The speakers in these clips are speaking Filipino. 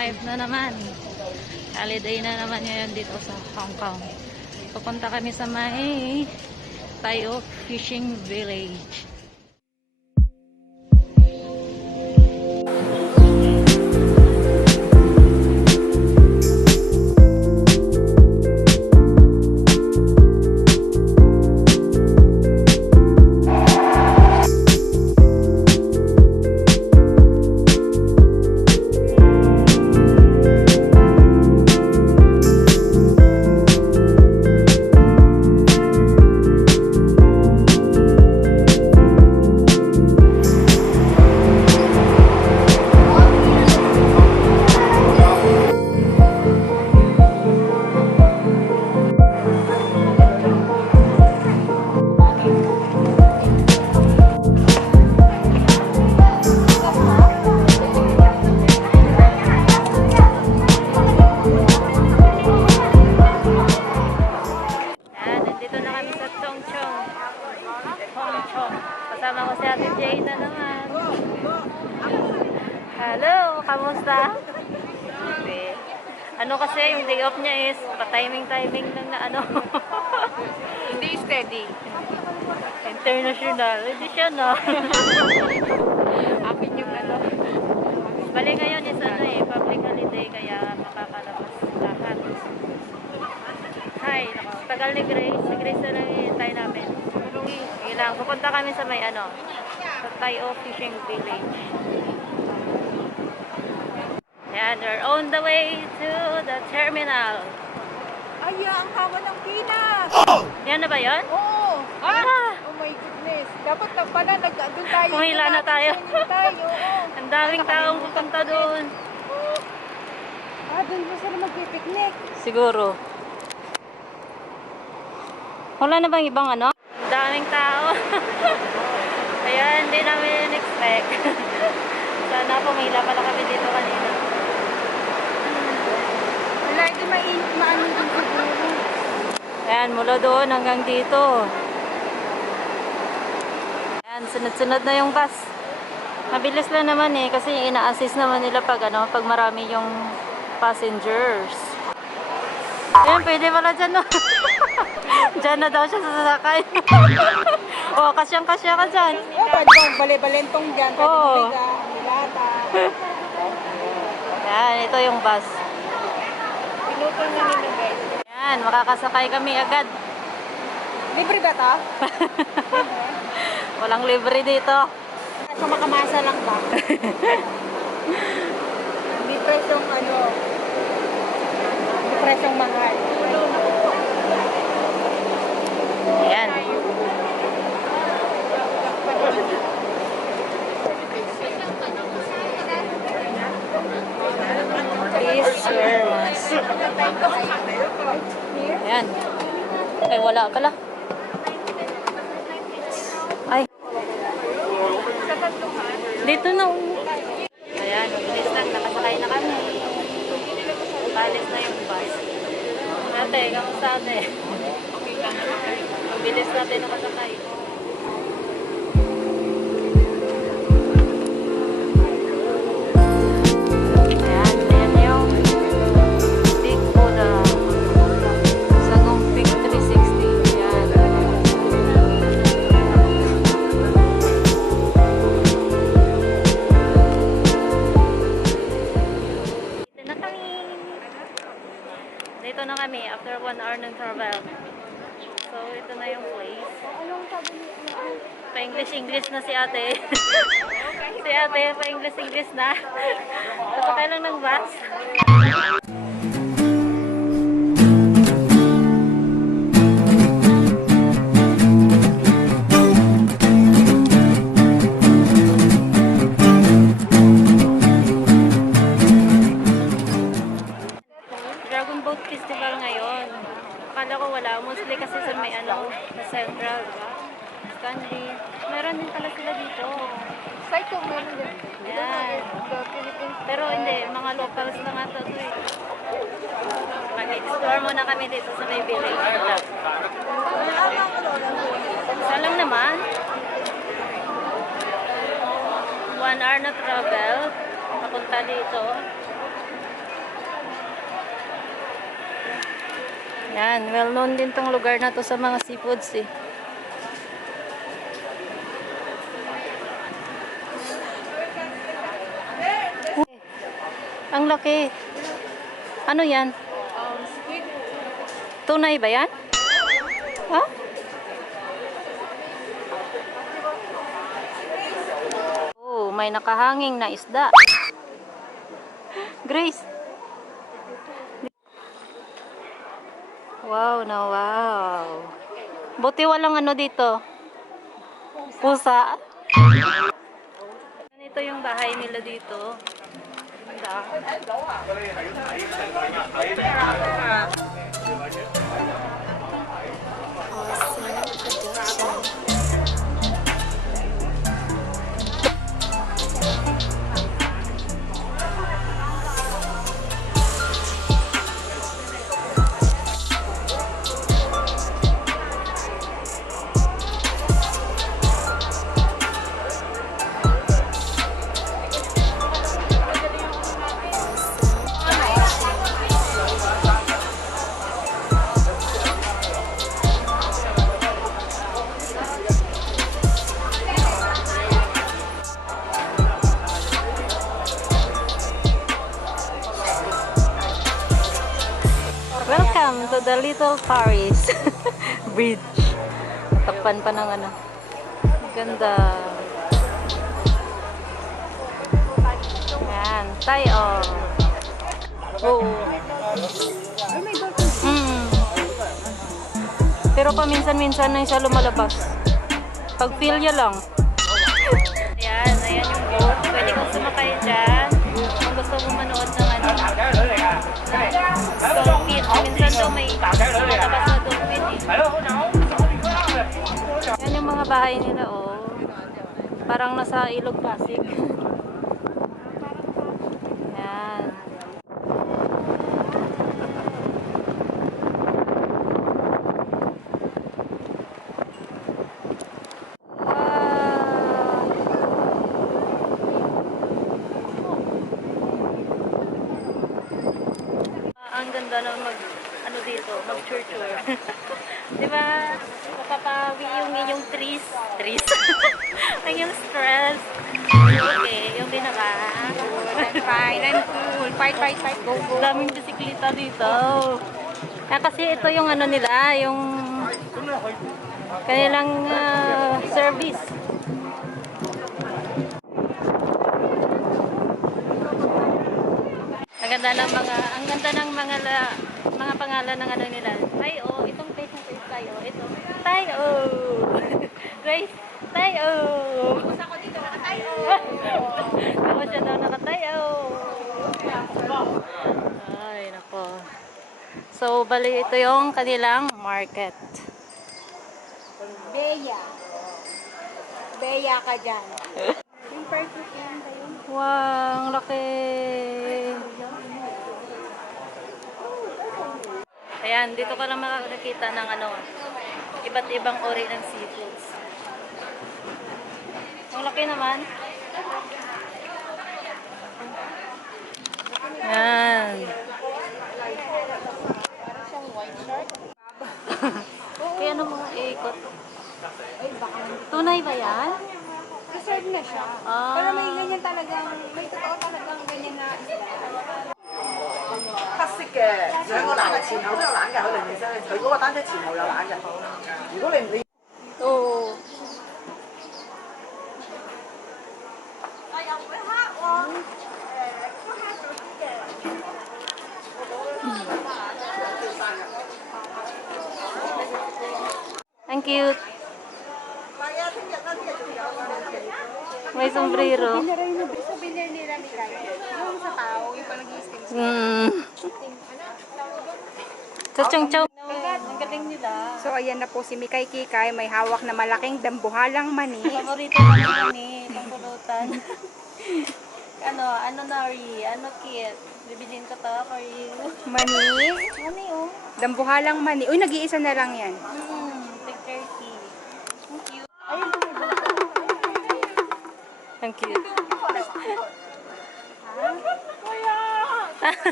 life na naman. Holiday na naman ngayon dito sa Hong Kong. Pupunta kami sa may Tai O Fishing Village. Kasama ko si Ate Jane na naman. Hello, kamusta? Okay. Ano kasi, yung day off niya is pa-timing-timing lang na ano. Hindi steady. International. Hindi siya, no? Akin yung ano. Bali ngayon is ano public holiday kaya makakalabas lahat. Hi, nako. Tagal ni Grace. Si Grace na lang hihintay namin. Sige lang, pupunta kami sa may ano, sa Tai O Fishing Village. Yan, we're on the way to the terminal. Ay, ang hawa ng pinas. Yan na ba yun? Oo. Ah! Oh my goodness. Dapat na pala, nag-doon tayo. Pumila na tayo. Oo. Ang daming taong pupunta doon. Doon mo sila magpipiknik. Siguro. Wala na bang ibang ano? Ang daming tao. Kaya hindi namin expect. Sana pumila pala kami dito kanina. Wala, hindi maano din siguro. Ayan, mula doon hanggang dito. Ayan, sunod-sunod na yung bus. Mabilis lang naman kasi ina-assist naman nila pag ano, pag marami yung passengers. Ayan, pwede pala dyan, no? Dyan na daw siya sasakay. O, kasyang-kasya ka dyan. Pwede bang bale-balentong dyan. Pwede Oo. biga, nilata. Ayan, ito yung bus. Pinutol na nila, guys. Ayan, makakasakay kami agad. Libre ba ito? Walang libre dito. So, makamasa lang ba? Hindi presyong ano, hindi presyong mahal. Ayan. Please wear mask. Ayan. Ay, wala pala. Ay. Dito na. Ayan, mabilis lang. Nakasakay na kami. Palis na yung bus. Ate, kamusta ate? Mabilis natin nakasakay. Ayan yung Big Buddha. Sagong Pink 360. Ayan. Dito na kami after 1 hour ng travel. So, ito na yung place. Pa-English na si ate. Si ate, pa-English na. Sasakay lang ng bus. Dragon Boat Festival ngayon. Akala ko wala. Mostly kasi sa may ano, sa Central, diba? Candy. Meron din pala sila dito. Psycho, meron din. Yan. Pero hindi, mga locals na nga ito eh. Mag-explore muna kami dito sa may village. Isa lang naman. 1 hour na travel. Papunta dito. Yan, well known din tong lugar na to sa mga seafoods eh. Uy, ang laki. Ano yan? Squid. Tunay ba yan? Ha? Oh, may nakahanging na isda. Grace. Wow na wow. Buti walang ano dito. Pusa. Ito yung bahay nila dito. Ganda. Welcome to the Little Paris Bridge. Takpan pa ng ano. Ganda. Yan. Tayo. Oo. Pero paminsan-minsan na siya lumalabas. Pag pilya lang. Ayan. Ayan yung boat. Pwede kang sumakay dyan. Kung gusto mo manood ng ano. Dolphin. Minsan daw may matabas na dolphin eh. Yan yung mga bahay nila oh. Parang nasa Ilog Pasig. Yan. Ang ganda na ano dito, mag-tour. Di ba? Mapapawi yung inyong trees. Ang yung stress. Okay, yung pinaka. I'm fine. I'm cool. Fight. Go. Daming bisikleta dito. Kasi ito yung ano nila, yung kanilang service. Ang ganda ng mga pangalan ng ano nila. Tayo, itong place na to is tayo. Ito, tayo. Grace, tayo. Ako dito, nakatayo. Ako siya daw nakatayo. Ay, nako. So, bali ito yung kanilang market. Beya ka dyan. Yung perfect yan kayo. Wow, ang laki. Ayan, dito ka lang makakita ng ano, iba't ibang uri ng seafoods. Ang laki naman. Ayan. Parang siyang white shark. Kaya ano mga ikot? Tunay ba yan? Preserve na siya. Ah. Pero may ganyan talagang, may totoo talagang ganyan na isda. 黑色嘅兩個欄嘅前後都有欄嘅，佢零零舍佢嗰個單車前後有欄嘅。如果你 Oo. Ang cute. May sombrero. Souvenir nila nila. Yung sa tao, yung pag nag-i-steam. Sa chow-chow. Ang galing nila. So ayan na po si Mikay Kikay, may hawak na malaking dambuhalang mani. Paborito ko naman eh, itong pulutan. Ano Nari? Ano kit? Bibilin ko to for you. Mani? Ano yun? Dambuhalang mani. Uy, nag-iisa na lang yan. Big turkey. Ang cute. Ang cute.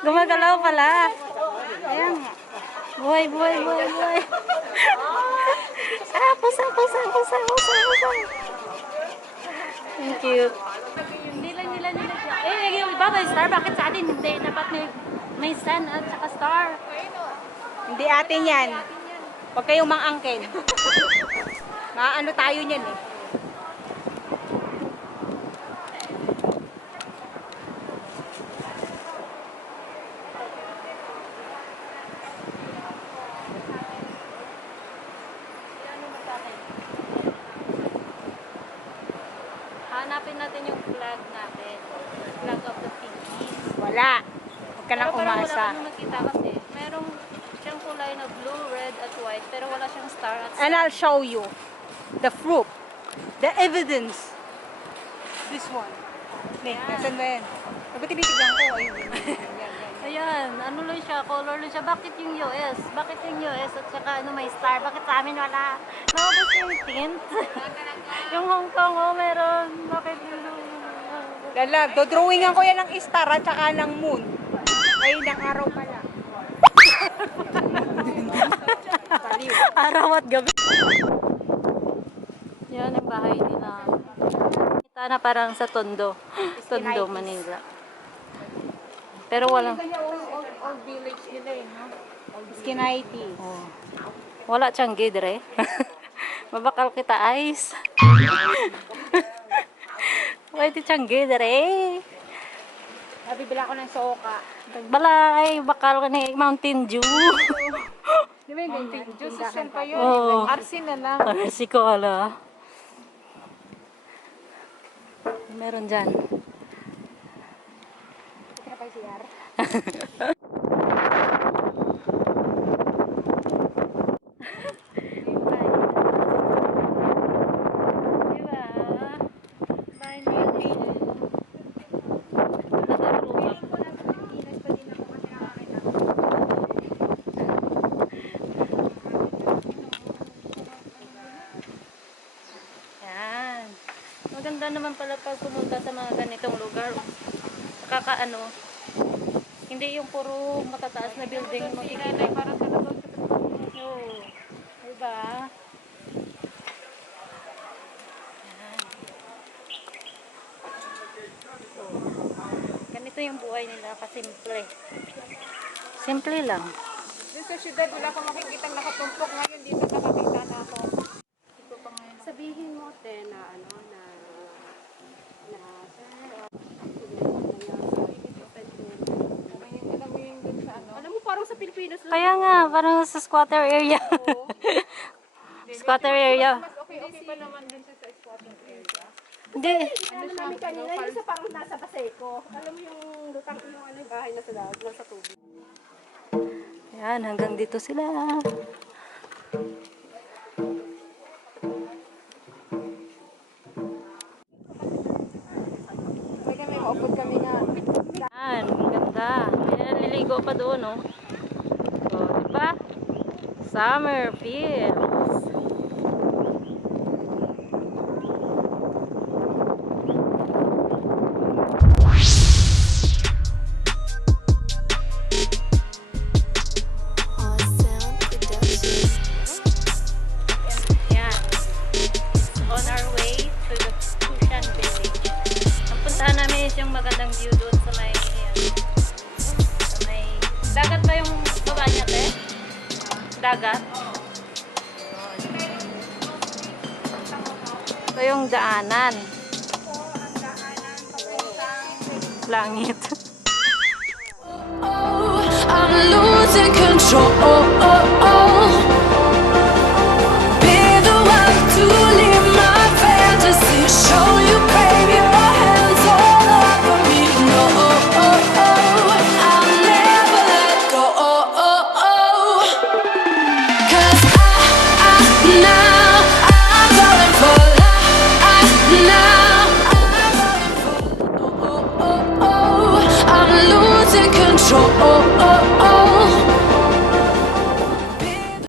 Gumagalaw pala. Ayan nga. Buhay, buhay, buhay, buhay. Ah, pusa, pusa, pusa, pusa, pusa. Thank you. Nila siya. Yung iba may star. Bakit sa atin hindi? Dapat may sun at saka star. Hindi atin yan. Huwag kayong mang-angkin. Maano tayo niyan eh. Hanapin natin yung flag natin. Flag of the Philippines. Wala. Huwag ka nang Pero parang umasa. wala kang nakita kasi. Merong siyang kulay na blue, red, at white. Pero wala siyang star at And I'll show you the proof, the evidence. This one. Ne, nasan ba yan? Pag tinitignan ko, ayun. Ayan, ano lang siya, color lang siya. Bakit yung US? Bakit yung US at saka ano may star? Bakit sa amin wala? Naubos yung tint. Yung Hong Kong, oh, meron. Bakit yung... Lala, dodrawingan ko yan ng star at saka ng moon. Ay, ng araw pala. Paliw. Araw at gabi. Yan ang bahay nila. Kita na parang sa Tondo. Tondo, Manila. Pero walang... All village nila eh, no? Skinaiti. Oh. Wala siyang gidre. Mabakal kita, ice. Pwede siyang gidre. Nabibila ko ng soka. Balay, bakal ka ni Mountain Dew. Di ba yung Mountain Dew? Saan pa yun? Oo. Arsin na lang. Arsi ko, ala. Meron dyan. Kaya pa CR. Diba? Bahay natin. Yan. Maganda naman pala pag pumunta sa mga ganitong lugar. Kakaano, hindi yung puro matataas na building mo makikita. Parang talagang oo. Diba? Yan. So, ganito yung buhay nila kasimple. Simple lang. Doon sa syudad, wala akong makikitang nakatumpok. Ngayon, dito nakakita na ako. Sabihin mo, te, na ano, na alam mo, parang sa Pilipinas lang. Kaya nga, parang sa squatter area. Squatter area. Okay pa naman din siya sa squatter area. Hindi. Ano namin kanina, yung sa parang nasa Paseco. Alam mo yung lutang yung ano, yung bahay na sa dagat, nasa tubig. Yan, hanggang dito sila. Kaya kami, maupod kami nga. Yan, ang ganda. May naliligo pa doon, oh. So, diba? Summer feels. Yan. On our way to the Tushan Village. Ang puntahan namin is yung magandang view doon sa may, sa may, dagat ba yung baba niya, te? Dagat? Ito yung daanan. Langit. I'm losing control.